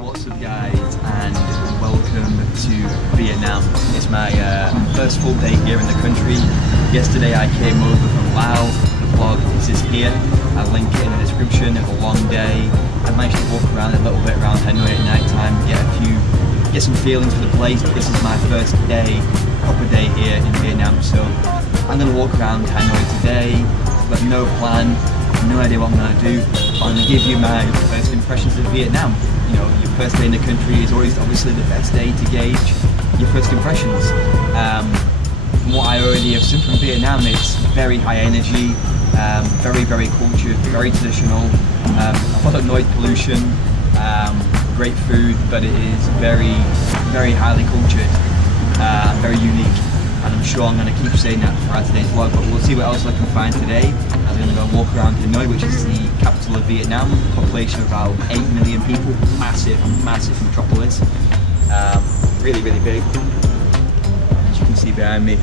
What's up guys, and welcome to Vietnam. It's my first full day here in the country. Yesterday I came over from Laos. The vlog is here. I'll link it in the description. It was a long day. I managed to walk around a little bit around Hanoi at night time, get some feelings for the place. But this is my first day, proper day here in Vietnam, so I'm going to walk around Hanoi today. But no plan, no idea what I'm going to do. I'm going to give you my first impressions of Vietnam. You know, your first day in the country is always obviously the best day to gauge your first impressions. From what I already have seen from Vietnam, it's very high energy, very cultured, very traditional, a lot of noise pollution, great food, but it is very highly cultured and very unique. And I'm sure I'm going to keep saying that throughout today's vlog, but we'll see what else I can find today. I'm going to go and walk around Hanoi, which is the capital of Vietnam, population of about 8 million people, massive metropolis, really big. As you can see behind me,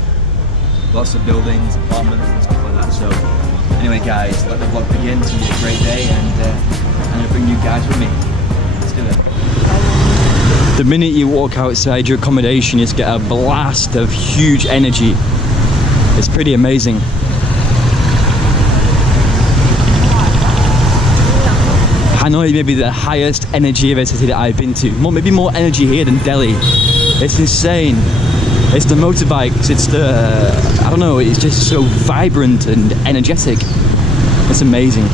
lots of buildings, apartments and stuff like that. So anyway guys, let the vlog begin. It's going to be a great day, and I'm going to bring you guys with me. Let's do it. The minute you walk outside your accommodation, you just get a blast of huge energy. It's pretty amazing. Hanoi may be the highest energy city that I've been to. Maybe more energy here than Delhi. It's insane. It's the motorbikes, it's the, I don't know, it's just so vibrant and energetic. It's amazing.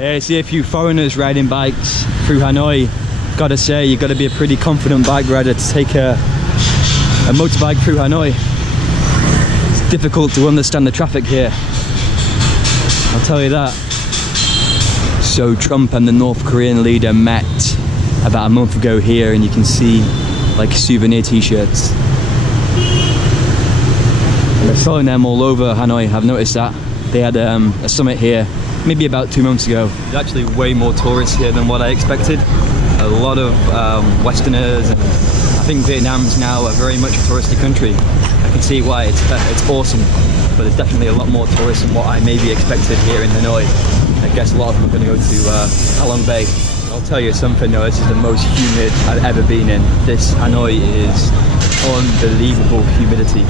I see a few foreigners riding bikes through Hanoi. Gotta say, you've got to be a pretty confident bike rider to take a motorbike through Hanoi. It's difficult to understand the traffic here, I'll tell you that. So Trump and the North Korean leader met about a month ago here, and you can see like souvenir t-shirts. And they're selling them all over Hanoi, I've noticed that. They had a summit here maybe about 2 months ago. There's actually way more tourists here than what I expected. A lot of Westerners, and I think Vietnam's now very much a touristy country. I can see why, it's awesome, but there's definitely a lot more tourists than what I maybe expected here in Hanoi. I guess a lot of them are going to go to Halong Bay. I'll tell you something though, this is the most humid I've ever been in. This Hanoi is unbelievable humidity.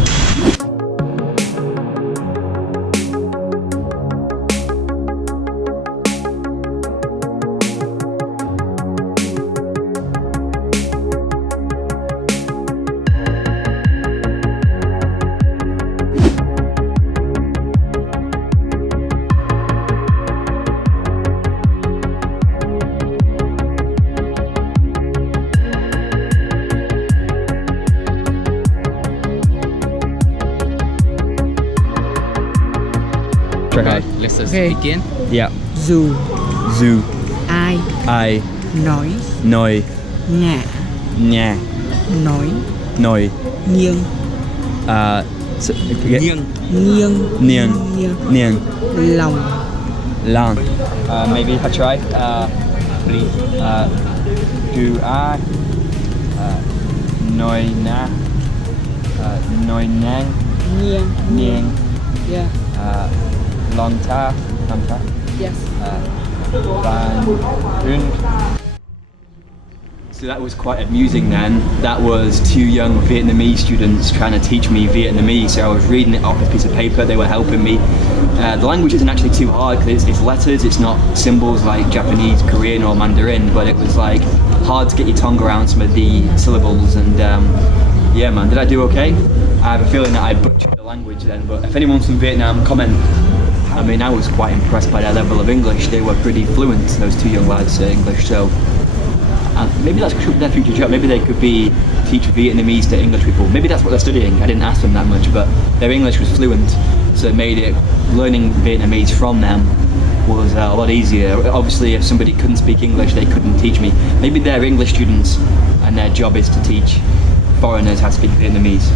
Okay, let's begin. Yeah. Dù ai nói nói nhà nói nói nghiêng niêng lòng. Maybe if I try. Please. Do I nói na nói nang niêng Yeah. Long ta. Yes. Van Hund. So that was quite amusing then. That was 2 young Vietnamese students trying to teach me Vietnamese. So I was reading it off a piece of paper, they were helping me. The language isn't actually too hard because it's letters, it's not symbols like Japanese, Korean or Mandarin, but it was like hard to get your tongue around some of the syllables, and yeah man, did I do okay? I have a feeling that I butchered the language then, but if anyone's from Vietnam, comment. I mean, I was quite impressed by their level of English. They were pretty fluent, those 2 young lads, English, so maybe that's their future job. Maybe they could teach Vietnamese to English people. Maybe that's what they're studying. I didn't ask them that much, but their English was fluent, so it made it, learning Vietnamese from them was a lot easier. Obviously, if somebody couldn't speak English, they couldn't teach me. Maybe they're English students and their job is to teach foreigners how to speak Vietnamese.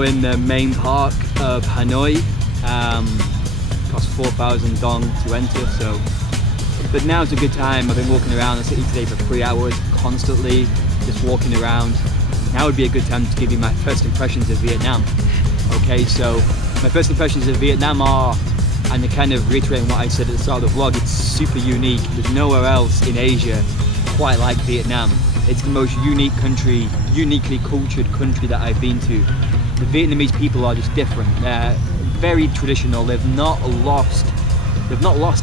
now in the main park of Hanoi. Cost 4,000 dong to enter, so. But now's a good time. I've been walking around the city today for 3 hours, constantly just walking around. Now would be a good time to give you my first impressions of Vietnam. Okay, so my first impressions of Vietnam are, and to kind of reiterate what I said at the start of the vlog, it's super unique. There's nowhere else in Asia quite like Vietnam. It's the most unique country, uniquely cultured country that I've been to. The Vietnamese people are just different. They're very traditional. They've not lost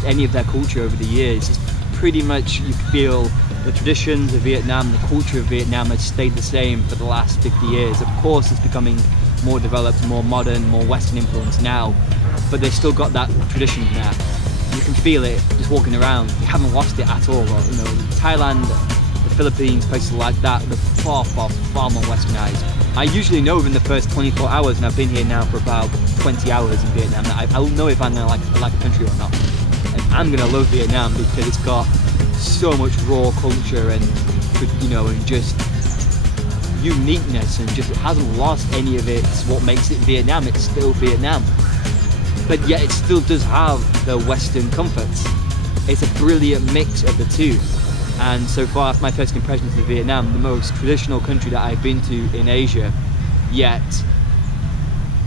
any of their culture over the years. It's pretty much, you feel, the traditions of Vietnam, the culture of Vietnam has stayed the same for the last 50 years. Of course, it's becoming more developed, more modern, more Western influence now, but they've still got that tradition there. You can feel it just walking around. You haven't lost it at all. You know, Thailand, the Philippines, places like that, they're far more westernized. I usually know within the first 24 hours, and I've been here now for about 20 hours in Vietnam, that I'll know if I'm gonna like a country or not. And I'm gonna love Vietnam because it's got so much raw culture and, you know, and just uniqueness, and just it hasn't lost any of its what makes it Vietnam. It's still Vietnam, but yet it still does have the Western comforts. It's a brilliant mix of the two. And so far, my first impressions of Vietnam, the most traditional country that I've been to in Asia, yet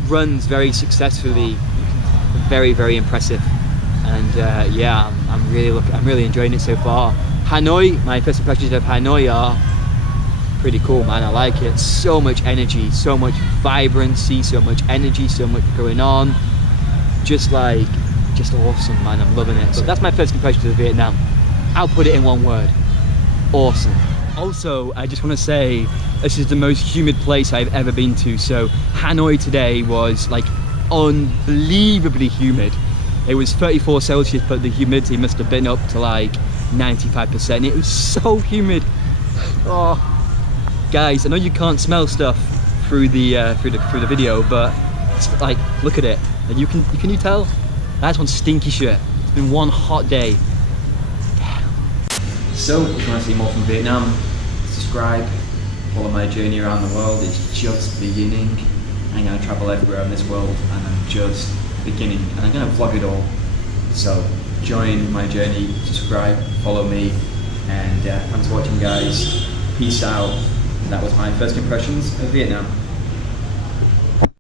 runs very successfully, very impressive. And yeah, I'm really enjoying it so far. Hanoi, my first impressions of Hanoi are pretty cool, man. I like it. So much energy, so much vibrancy, so much energy, so much going on. Just awesome, man. I'm loving it. So that's my first impressions of Vietnam. I'll put it in one word: awesome. Also, I just want to say this is the most humid place I've ever been to. So Hanoi today was like unbelievably humid. It was 34 Celsius, but the humidity must have been up to like 95%. It was so humid. Oh, guys, I know you can't smell stuff through the video, but it's like, look at it. And can you tell? That's one stinky shit. It's been one hot day. So, if you want to see more from Vietnam, subscribe, follow my journey around the world. It's just beginning. I'm going to travel everywhere in this world, and I'm just beginning, and I'm going to vlog it all. So, join my journey, subscribe, follow me, and thanks for watching, guys. Peace out. That was my first impressions of Vietnam.